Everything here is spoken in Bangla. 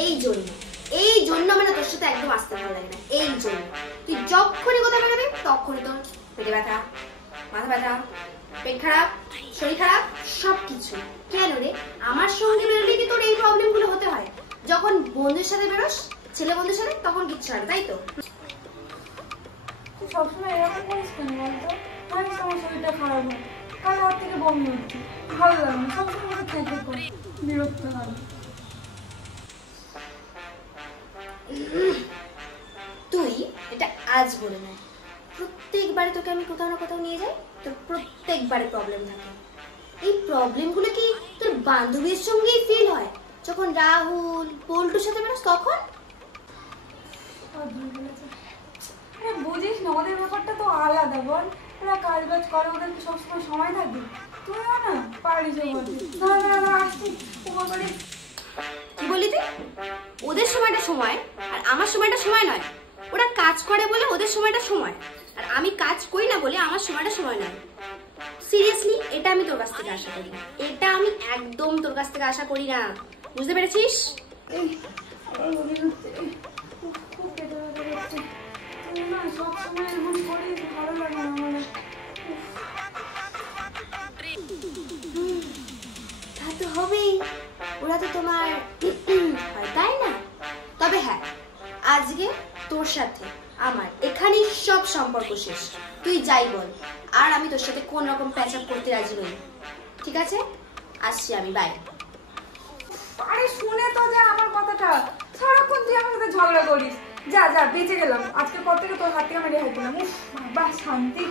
এই জন্য মানে তোর সাথে একদম আসতে ভালো লাগে না। এই জন্য তুই যখনই কোথাও বেরোবি তখনই তোর পেটে ব্যথা, মাথা ব্যথা, পেট খারাপ, শরীর খারাপ, সবকিছু। কেন রে? আমার সঙ্গে বেরোলে কি তোর এই প্রবলেম গুলো হতে হয়? যখন বন্ধুদের সাথে বেরোস, ছেলে বন্ধুদের সাথে, তখন কিচ্ছু হয় না, তাই তো? সবসময় এরকম করিস কেন বলতো? জানিস আমার শরীরটা খারাপ হয়, কাল রাত থেকে বমি হচ্ছে, ভালো লাগে না, সবসময় খেতে করি, বিরক্ত লাগে। তুই এটা আজ বলে না, প্রত্যেকবারে তোকে আমি কোথাও না কোথাও নিয়ে যাই, তোর প্রত্যেকবারে প্রবলেম থাকে। এই প্রবলেমগুলো কি তোর বান্ধবীর সঙ্গেই ফিল হয়? যখন রাহুল পল্টুর সাথে বেরোস তখন? বুঝিস না, ওদের ব্যাপারটা তো আলাদা বল। ওরা কাজ বাজ করে, ওদের সবসময় সময় থাকে। তুইও না পারিস আসছি উপকারী। কি বলি তুই? ওদের সময়টা সময় আর আমার সময়টা সময় নয়। ওরা কাজ করে বলে ওদের সময়টা সময়, আর আমি কাজ করি না বলে আমার সময়টা সময় নয়। সিরিয়াসলি, এটা আমি তোর কাছ থেকে আশা করি না। এটা আমি একদম তোর কাছ থেকে আশা করি না। বুঝতে পেরেছিস? খুব পেটে ব্যথা করছে। তুই না সবসময় এমন করিস, ভালো লাগে না আমার। তা তো হবেই, ওরা তো তোমার হয়, তাই না? তবে হ্যাঁ, আজকে তোর সাথে আমার এখানেই সব সম্পর্ক শেষ। তুই যাই বল, আর আমি তোর সাথে কোন রকম প্যাচ আপ করতে রাজি নই। ঠিক আছে, আসছি আমি, বাই। আরে শুনে তো যা আমার কথাটা, সারাক্ষণ তুই আমার সাথে ঝগড়া করিস। যা যা, বেঁচে গেলাম, আজকের পর থেকে তোর হাত থেকে আমি রেহাই পেলাম। বাহ, শান্তি।